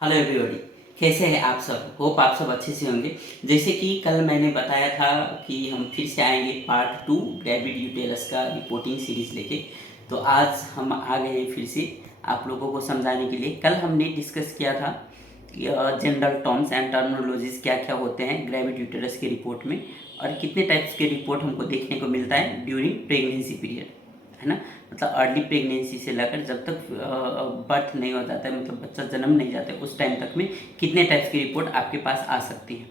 Hello everybody. कैसे हैं आप सब? होप आप सब अच्छे से होंगे। जैसे कि कल मैंने बताया था कि हम फिर से आएंगे पार्ट 2 ग्रेविड यूटेरस का रिपोर्टिंग सीरीज़ लेके। तो आज हम आ गए हैं फिर से आप लोगों को समझाने के लिए। कल हमने डिस्कस किया था कि जनरल टर्म्स एंड टर्मिनोलॉजीज क्या क्या होते हैं ग्रेविड यूटेरस के रिपोर्ट में, और कितने टाइप्स के रिपोर्ट हमको देखने को मिलता है ड्यूरिंग प्रेगनेंसी पीरियड, है ना। मतलब अर्ली प्रेगनेंसी से लेकर जब तक बर्थ नहीं हो जाता है, मतलब बच्चा जन्म नहीं जाता है, उस टाइम तक में कितने टाइप्स की रिपोर्ट आपके पास आ सकती है।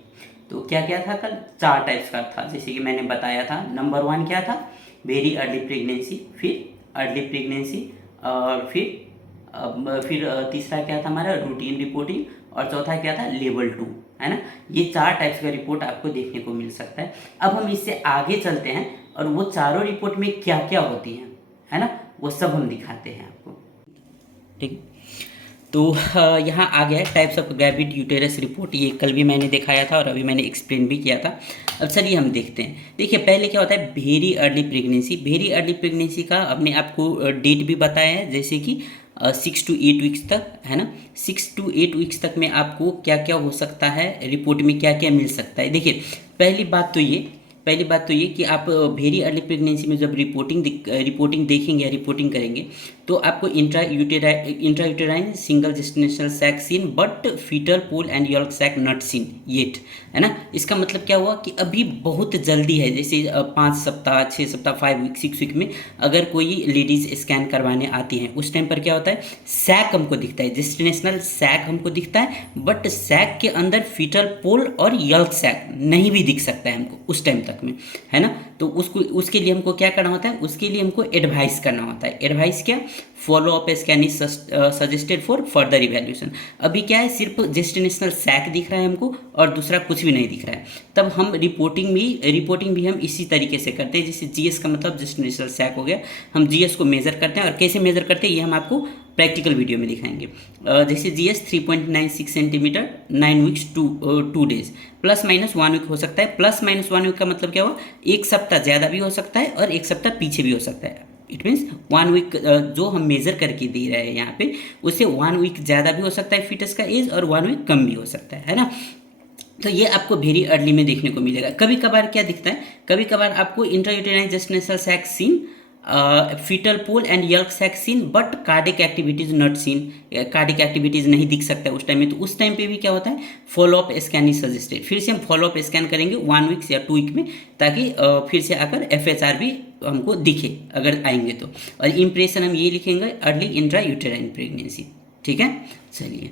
तो क्या क्या था कल? 4 टाइप्स का था, जैसे कि मैंने बताया था। नंबर 1 क्या था? वेरी अर्ली प्रेगनेंसी, फिर अर्ली प्रेगनेंसी, और फिर तीसरा क्या था हमारा? रूटीन रिपोर्टिंग, और चौथा क्या था? लेवल 2, है ना। ये 4 टाइप्स का रिपोर्ट आपको देखने को मिल सकता है। अब हम इससे आगे चलते हैं और वो चारों रिपोर्ट में क्या क्या होती हैं, है ना, वो सब हम दिखाते हैं आपको। ठीक। तो यहाँ आ गया है types of gravid uterus report. ये कल भी मैंने दिखाया था और अभी मैंने एक्सप्लेन भी किया था। अब चलिए हम देखते हैं। देखिए पहले क्या होता है? Very early pregnancy. Very early pregnancy का हमने आपको डेट भी बताया है, जैसे कि 6 to 8 वीक्स तक, है ना। 6 to 8 वीक्स तक में आपको क्या क्या हो सकता है, रिपोर्ट में क्या क्या मिल सकता है। देखिए पहली बात तो ये कि आप वेरी अर्ली प्रेगनेंसी में जब रिपोर्टिंग देखेंगे या रिपोर्टिंग करेंगे, तो आपको intrauterine single gestational sac seen but foetal pole and yolk sac not seen yet, है ना। इसका मतलब क्या हुआ कि अभी बहुत जल्दी है, जैसे 5 सप्ताह, 6 सप्ताह, 5 वीक, 6 वीक में अगर कोई लेडीज स्कैन करवाने आती हैं, उस टाइम पर क्या होता है? सैक हमको दिखता है, जेस्टेशनल सैक हमको दिखता है, बट सैक के अंदर फीटल पोल और यल्क सैक नहीं भी दिख सकता है हमको उस टाइम तक में, है ना। तो उसके लिए हमको क्या करना होता है? उसके लिए हमको एडवाइस करना होता है। एडवाइस क्या? Follow up scan is suggested for further evaluation. अभी क्या है? सिर्फ जेस्टेशनल सैक दिख रहा है हमको और दूसरा कुछ भी नहीं दिख रहा है। तब हम रिपोर्टिंग भी हम इसी तरीके से करते हैं। जैसे जीएस का मतलब जेस्टेशनल सैक हो गया, हम जीएस को मेजर करते हैं, और कैसे मेजर करते हैं ये हम आपको प्रैक्टिकल वीडियो में दिखाएंगे। जैसे GS 3.96 centimetre, 9 weeks 2 days, ±1 week हो सकता है। ±1 वीक का मतलब क्या हुआ? 1 सप्ताह ज़्यादा भी हो सकता है और 1 सप्ताह पीछे भी हो सकता है। इट मीन्स 1 वीक जो हम मेजर करके दे रहे हैं यहाँ पे, उससे 1 वीक ज़्यादा भी हो सकता है फिटस का एज, और 1 वीक कम भी हो सकता है ना। तो ये आपको वेरी अर्ली में देखने को मिलेगा। कभी कभार क्या दिखता है? कभी कभार आपको intrauterine gestational sac seen, foetal pole and yolk sac seen, but cardiac activities not seen. Cardiac activities नहीं दिख सकता है उस टाइम में। तो उस टाइम पे भी क्या होता है? Follow up scan is suggested. फिर से हम फॉलोअप स्कैन करेंगे 1 वीक या 2 वीक में, ताकि फिर से आकर FHR भी हमको दिखे अगर आएंगे तो। और इम्प्रेशन हम ये लिखेंगे, अर्ली इंट्रा यूटेराइन प्रेगनेंसी। ठीक है, चलिए।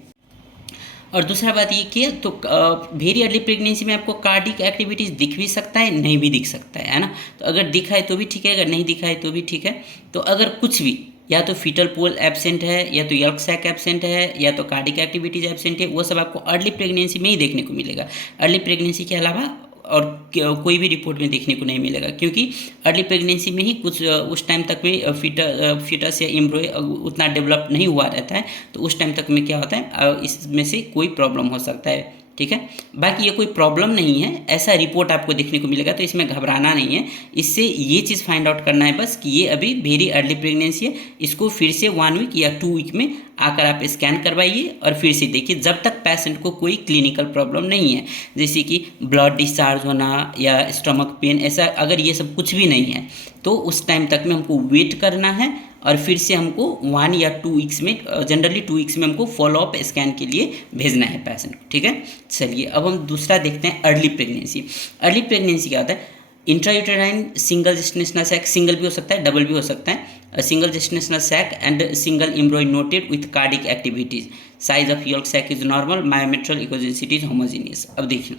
और दूसरा बात ये कि तो वेरी अर्ली प्रेगनेंसी में आपको कार्डिक एक्टिविटीज़ दिख भी सकता है, नहीं भी दिख सकता है ना। तो अगर दिखा है तो भी ठीक है, अगर नहीं दिखा है तो भी ठीक है। तो अगर कुछ भी, या तो फीटल पोल एब्सेंट है, या तो यल्क सैक एब्सेंट है, या तो कार्डिक एक्टिविटीज एब्सेंट है, वो सब आपको अर्ली प्रेगनेंसी में ही देखने को मिलेगा। अर्ली प्रेगनेंसी के अलावा और कोई भी रिपोर्ट में देखने को नहीं मिलेगा, क्योंकि अर्ली प्रेगनेंसी में ही कुछ उस टाइम तक में फीटस या एम्ब्रॉय उतना डेवलप नहीं हुआ रहता है। तो उस टाइम तक में क्या होता है? इसमें से कोई प्रॉब्लम हो सकता है। ठीक है, बाकी ये कोई प्रॉब्लम नहीं है, ऐसा रिपोर्ट आपको देखने को मिलेगा, तो इसमें घबराना नहीं है। इससे ये चीज़ फाइंड आउट करना है बस कि ये अभी वेरी अर्ली प्रेगनेंसी है। इसको फिर से 1 वीक या 2 वीक में आकर आप स्कैन करवाइए और फिर से देखिए, जब तक पेशेंट को कोई क्लिनिकल प्रॉब्लम नहीं है, जैसे कि ब्लड डिस्चार्ज होना या स्टमक पेन, ऐसा अगर ये सब कुछ भी नहीं है, तो उस टाइम तक में हमको वेट करना है। और फिर से हमको 1 या 2 वीक्स में, जनरली 2 वीक्स में हमको फॉलोअप स्कैन के लिए भेजना है पेशेंट को। ठीक है, चलिए अब हम दूसरा देखते हैं, अर्ली प्रेगनेंसी। अर्ली प्रेगनेंसी क्या होता है? Intrauterine single gestational sac, single भी हो सकता है, डबल भी हो सकता है। Single gestational sac and single embryo noted with cardiac activities, size of yolk sac is normal, myometrial echogenicity is homogeneous. अब देखिए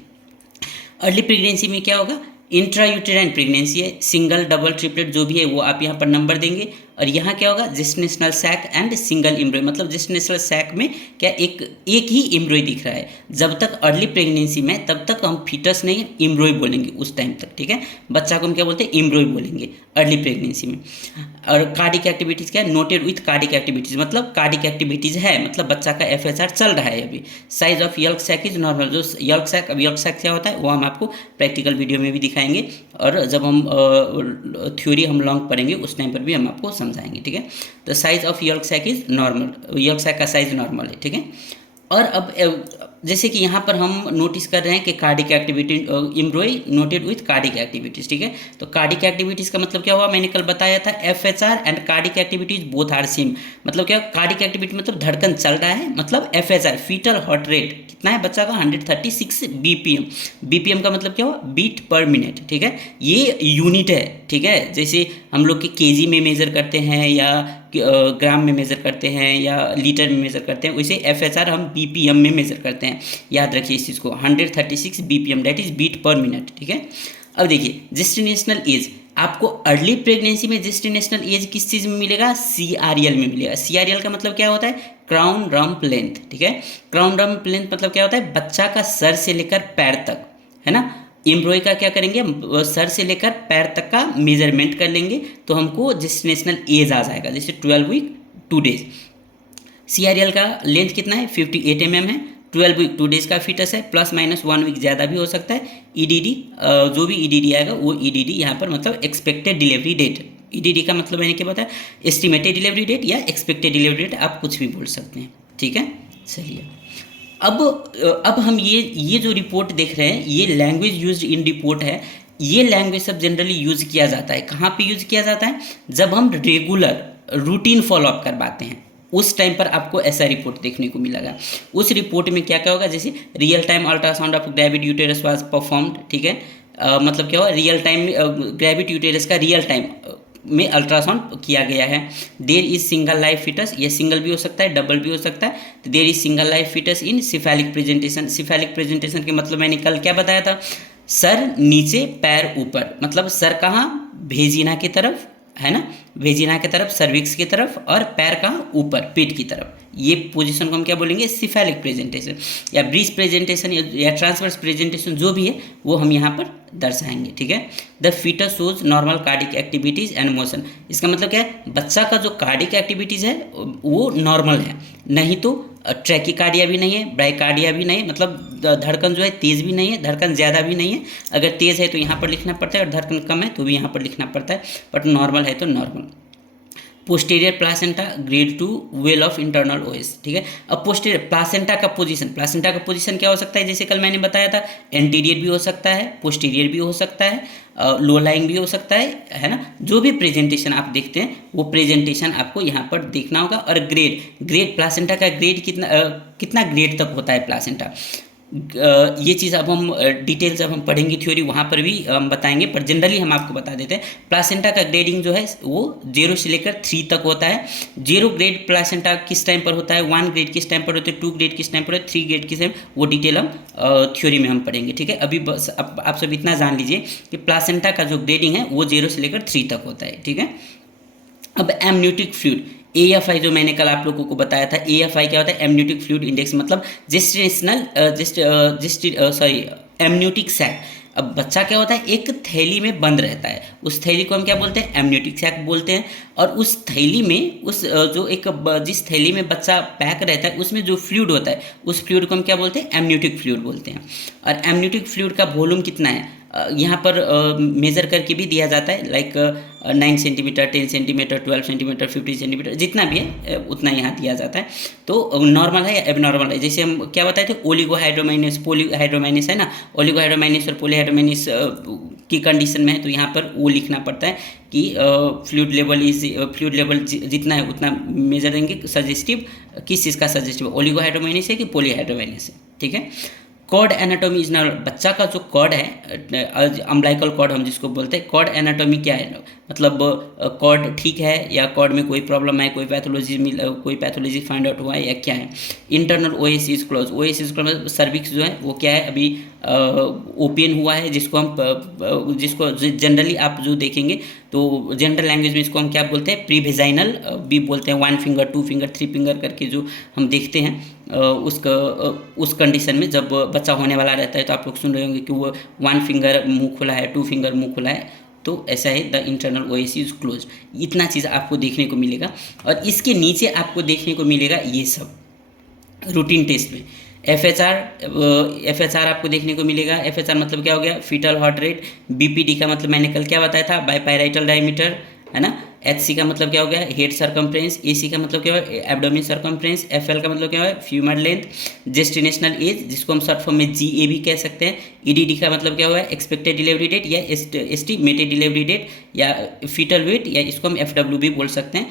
अर्ली प्रेगनेंसी में क्या होगा? इंट्रायूटेराइन प्रेगनेंसी है, सिंगल, डबल, ट्रिपलेट जो भी है वो आप यहाँ पर नंबर देंगे। और यहाँ क्या होगा? Gestational sac and single embryo, मतलब जेस्टेशनल सैक में क्या एक ही एम्ब्रॉय दिख रहा है। जब तक अर्ली प्रेगनेंसी में, तब तक हम फीटस नहीं, एम्ब्रॉय बोलेंगे उस टाइम तक। ठीक है, बच्चा को हम क्या बोलते हैं? एम्ब्रॉय बोलेंगे अर्ली प्रेगनेंसी में। और कार्डिक एक्टिविटीज़ क्या है? नोटेड विथ कार्डिक एक्टिविटीज़, मतलब कार्डिक एक्टिविटीज़ है, मतलब बच्चा का FHR चल रहा है अभी। Size of yolk sac is normal, जो यल्क सैक, अब यल्क सैक क्या होता है वो हम आपको प्रैक्टिकल वीडियो में भी दिखाएंगे, और जब हम थ्योरी हम लॉन्ग पढ़ेंगे उस टाइम पर भी हम आपको समझाएंगे। ठीक है, तो size of yolk sac is normal, yolk sac का साइज नॉर्मल है। ठीक है, और अब जैसे कि यहाँ पर हम नोटिस कर रहे हैं कि cardiac activity एम्ब्रॉय noted with cardiac activities, ठीक है। तो कार्डिक एक्टिविटीज़ का मतलब क्या हुआ, मैंने कल बताया था FHR and cardiac activities both are same. मतलब क्या, कार्डिक एक्टिविटी मतलब धड़कन चल रहा है, मतलब FHR फीटल हार्ट रेट कितना है बच्चा का 136 BPM। BPM का मतलब क्या हुआ, बीट पर मिनट, ठीक है। ये यूनिट है, ठीक है। जैसे हम लोग के केजी में मेज़र करते हैं या ग्राम में मेज़र करते हैं या लीटर में मेज़र करते हैं, वैसे FHR हम BPM में मेज़र करते हैं। याद रखिए इस चीज़ को, 136 BPM that is beat per minute, ठीक है। अब देखिए जेस्टिनेशनल एज, आपको अर्ली प्रेगनेंसी में जेस्टिनेशनल एज किस चीज़ में मिलेगा, CRL में मिलेगा। CRL का मतलब क्या होता है, क्राउन रम्प लेंथ, ठीक है। क्राउन रम्प लेंथ मतलब क्या होता है, बच्चा का सर से लेकर पैर तक, है ना। एम्ब्रॉय का क्या करेंगे, सर से लेकर पैर तक का मेजरमेंट कर लेंगे तो हमको जेस्टिनेशनल एज आ जाएगा, जैसे 12 वीक 2 डेज। CRL का लेंथ कितना है, 58 mm है। 12 वीक 2 डेज का फीटस है, प्लस माइनस 1 वीक ज़्यादा भी हो सकता है। EDD जो भी EDD आएगा वो EDD यहाँ पर मतलब एक्सपेक्टेड डिलीवरी डेट। EDD का मतलब मैंने क्या बताया, एस्टिमेटेड डिलीवरी डेट या एक्सपेक्टेड डिलीवरी डेट, आप कुछ भी बोल सकते हैं, ठीक है। चलिए अब हम ये जो रिपोर्ट देख रहे हैं, ये लैंग्वेज यूज्ड इन रिपोर्ट है। ये लैंग्वेज सब जनरली यूज़ किया जाता है, कहाँ पे यूज़ किया जाता है, जब हम रेगुलर रूटीन फॉलोअप करवाते हैं, उस टाइम पर आपको ऐसा रिपोर्ट देखने को मिलेगा। उस रिपोर्ट में क्या क्या होगा, जैसे real time ultrasound of gravid uterus was performed, ठीक है। मतलब क्या हुआ, रियल टाइम ग्रेविड यूटेरस का रियल टाइम में अल्ट्रासाउंड किया गया है। There is single live fetus, ये सिंगल भी हो सकता है, डबल भी हो सकता है। तो there is single live fetus in cephalic presentation. Cephalic presentation के मतलब मैंने कल क्या बताया था, सर नीचे पैर ऊपर, मतलब सर कहाँ, भेजिना की तरफ, है ना, वेजिना की तरफ, सर्विक्स की तरफ, और पैर कहाँ, ऊपर, पेट की तरफ। ये पोजीशन को हम क्या बोलेंगे, सिफेलिक प्रेजेंटेशन या ब्रीज प्रेजेंटेशन या ट्रांसवर्स प्रेजेंटेशन, जो भी है वो हम यहाँ पर दर्शाएंगे, ठीक है। The fetus shows normal cardiac activities and motion. इसका मतलब क्या है, बच्चा का जो कार्डिक एक्टिविटीज़ है वो नॉर्मल है, नहीं तो ट्रैकिकार्डिया भी नहीं है, ब्राइकार्डिया भी नहीं है, मतलब धड़कन जो है तेज़ भी नहीं है, धड़कन ज़्यादा भी नहीं है। अगर तेज़ है तो यहाँ पर लिखना पड़ता है, और धड़कन कम है तो भी यहाँ पर लिखना पड़ता है, बट नॉर्मल है तो normal. Posterior placenta grade 2 well of internal OS, ठीक है। अब पोस्टीरियर प्लासेंटा का पोजीशन क्या हो सकता है, जैसे कल मैंने बताया था, एंटीरियर भी हो सकता है, पोस्टीरियर भी हो सकता है, लो लाइंग भी हो सकता है ना। जो भी प्रेजेंटेशन आप देखते हैं वो प्रेजेंटेशन आपको यहाँ पर देखना होगा। और ग्रेड प्लासेंटा का ग्रेड कितना ग्रेड तक होता है प्लासेंटा, ये चीज़ अब हम डिटेल जब हम पढ़ेंगे थ्योरी वहाँ पर भी हम बताएंगे, पर जनरली हम आपको बता देते हैं। प्लासेंटा का ग्रेडिंग जो है वो 0 से लेकर 3 तक होता है। 0 ग्रेड प्लासेंटा किस टाइम पर होता है, 1 ग्रेड किस टाइम पर होते हैं, 2 ग्रेड किस टाइम पर होते हैं, 3 ग्रेड किस टाइम, वो डिटेल हम थ्योरी में हम पढ़ेंगे, ठीक है। अभी बस आप सब इतना जान लीजिए कि प्लासेंटा का जो ग्रेडिंग है वो 0 से लेकर 3 तक होता है, ठीक है। अब एमनियोटिक फ्लूइड, AFI जो मैंने कल आप लोगों को बताया था, AFI क्या होता है, एमनियोटिक फ्लूइड इंडेक्स, मतलब एमनियोटिक सैक। अब बच्चा क्या होता है, एक थैली में बंद रहता है, उस थैली को हम क्या बोलते हैं, एमनियोटिक सैक बोलते हैं। और उस थैली में जिस थैली में बच्चा पैक रहता है उसमें जो फ्लूइड होता है, उस फ्लूइड को हम क्या बोलते हैं, एमनियोटिक फ्लूइड बोलते हैं। और एमनियोटिक फ्लूइड का वॉल्यूम कितना है, यहाँ पर मेज़र करके भी दिया जाता है, like 9 centimetre, 10 centimetre, 12 centimetre, 15 centimetre, जितना भी है उतना यहाँ दिया जाता है। तो नॉर्मल है या एबनॉर्मल है, जैसे हम क्या बताए थे, ओलिगोहाइड्रोमाइनस पॉलीहाइड्रोमाइनस है ना, ओलिगोहाइड्रोमाइनस और पॉलीहाइड्रोमाइनस की कंडीशन में है, तो यहाँ पर वो लिखना पड़ता है कि फ्लूइड लेवल जितना है उतना मेजर देंगे। सजेस्टिव किस चीज़ का सजेस्टिव, ओलिगोहाइड्रोमाइनस है कि पॉलीहाइड्रोमाइनस है, ठीक है। कॉर्ड एनाटॉमी इज नॉर्मल, बच्चा का जो कॉर्ड है, अम्बलाइकल कॉर्ड हम जिसको बोलते हैं, कॉर्ड एनाटॉमी क्या है, मतलब कॉर्ड ठीक है या कॉर्ड में कोई प्रॉब्लम है, कोई पैथोलॉजी फाइंड आउट हुआ है या क्या है। Internal OS is close, cervix जो है वो क्या है, अभी ओपन हुआ है, जिसको जनरली आप जो देखेंगे तो जनरल लैंग्वेज में इसको हम क्या बोलते हैं, प्रीवेजाइनल भी बोलते हैं, 1 फिंगर 2 फिंगर 3 फिंगर करके जो हम देखते हैं। उस कंडीशन में जब बच्चा होने वाला रहता है तो आप लोग सुन रहे होंगे कि वो 1 फिंगर मुंह खुला है, 2 फिंगर मुंह खुला है, तो ऐसा है the internal OS is close. इतना चीज़ आपको देखने को मिलेगा। और इसके नीचे आपको देखने को मिलेगा ये सब रूटीन टेस्ट में FHR आपको देखने को मिलेगा। FHR मतलब क्या हो गया, फीटल हार्ट रेट। BPD का मतलब मैंने कल क्या बताया था, बाईपैराइटल डायमीटर, है ना। HC का मतलब क्या हो गया, हेड सरकमफ्रेंस, AC का मतलब क्या हुआ, एब्डोमेन सरकमफ्रेंस, FL का मतलब क्या हुआ, फ्यूमर लेंथ, जेस्टिनेशनल एज जिसको हम शॉर्ट फॉर्म में GA भी कह सकते हैं, EDD का मतलब क्या हुआ, एक्सपेक्टेड डिलीवरी डेट या एस्टिमेटेड डिलीवरी डेट, या फीटल वेट, या इसको हम FW भी बोल सकते हैं,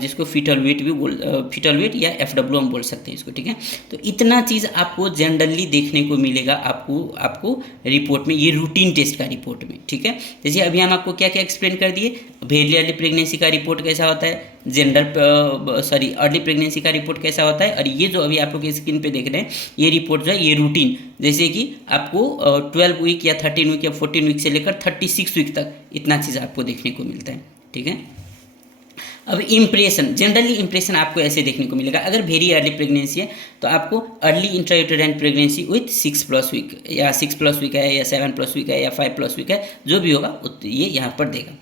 जिसको फीटल वेट या FW हम बोल सकते हैं इसको, ठीक है। तो इतना चीज़ आपको जनरली देखने को मिलेगा आपको रिपोर्ट में, ये रूटीन टेस्ट का रिपोर्ट में, ठीक है। जैसे अभी हम आपको क्या क्या एक्सप्लेन कर दिए, वेरी अर्ली प्रेगनेंसी का रिपोर्ट कैसा होता है, अर्ली प्रेगनेंसी का रिपोर्ट कैसा होता है, और ये जो अभी आप लोग स्क्रीन पे देख रहे हैं ये रिपोर्ट जो है ये रूटीन, जैसे कि आपको 12 वीक या 13 वीक या 14 वीक से लेकर 36 वीक तक इतना चीज़ आपको देखने को मिलता है, ठीक है। अब इम्प्रेशन, जनरली इम्प्रेशन आपको ऐसे देखने को मिलेगा, अगर वेरी अर्ली प्रेगनेंसी है तो आपको early intrauterine pregnancy with 6+ week, या 6+ वीक है, या 7+ वीक है, या 5+ वीक है, जो भी होगा ये यहाँ पर देगा।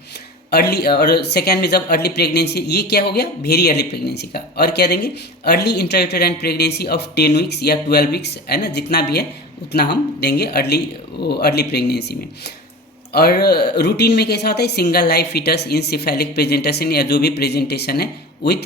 अर्ली, और सेकेंड में जब अर्ली प्रेगनेंसी, ये क्या हो गया, वेरी अर्ली प्रेगनेंसी का, और क्या देंगे, early intrauterine pregnancy of 10 weeks या 12 वीक्स, है ना, जितना भी है उतना हम देंगे अर्ली प्रेगनेंसी में। और रूटीन में कैसा होता है, सिंगल लाइफ फीटस इंसेफेलिक प्रेजेंटेशन, या जो भी प्रेजेंटेशन है विथ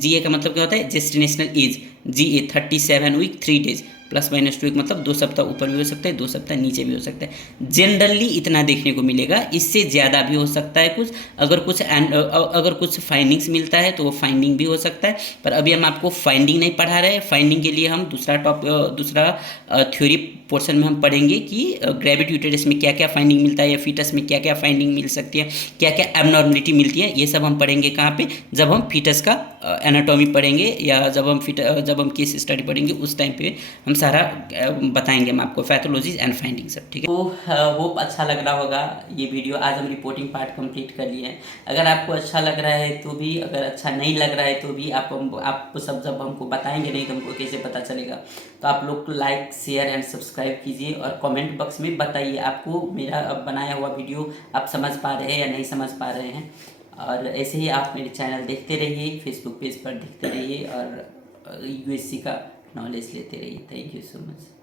GA का मतलब क्या होता है, gestational age, GA 37 week 3 days +- 2 week, मतलब 2 सप्ताह ऊपर भी हो सकता है, 2 सप्ताह नीचे भी हो सकता है। जनरली इतना देखने को मिलेगा, इससे ज़्यादा भी हो सकता है कुछ, अगर कुछ फाइंडिंग्स मिलता है तो वो फाइंडिंग भी हो सकता है, पर अभी हम आपको फाइंडिंग नहीं पढ़ा रहे हैं। फाइंडिंग के लिए हम दूसरा थ्योरी पोर्शन में हम पढ़ेंगे कि ग्रेविड यूटेरस में क्या क्या फाइंडिंग मिलता है, या फीटस में क्या क्या फाइंडिंग मिल सकती है, क्या क्या एबनॉर्मलिटी मिलती है, ये सब हम पढ़ेंगे कहाँ पे, जब हम फीटस का एनाटॉमी पढ़ेंगे, या जब हम केस स्टडी पढ़ेंगे उस टाइम पे हम सारा बताएंगे हम आपको पैथोलॉजीज एंड फाइंडिंग सब, ठीक है। तो होप अच्छा लग रहा होगा ये वीडियो, आज हम रिपोर्टिंग पार्ट कंप्लीट कर लिए हैं। अगर आपको अच्छा लग रहा है तो भी, अगर अच्छा नहीं लग रहा है तो भी आपको सब जब हमको बताएंगे नहीं तो हमको कैसे पता चलेगा, तो आप लोग लाइक शेयर एंड सब्सक्राइब कीजिए, और कमेंट बॉक्स में बताइए आपको मेरा बनाया हुआ वीडियो आप समझ पा रहे हैं या नहीं समझ पा रहे हैं। और ऐसे ही आप मेरे चैनल देखते रहिए, फेसबुक पेज पर देखते रहिए, और USC का नॉलेज लेते रहिए। Thank you so much.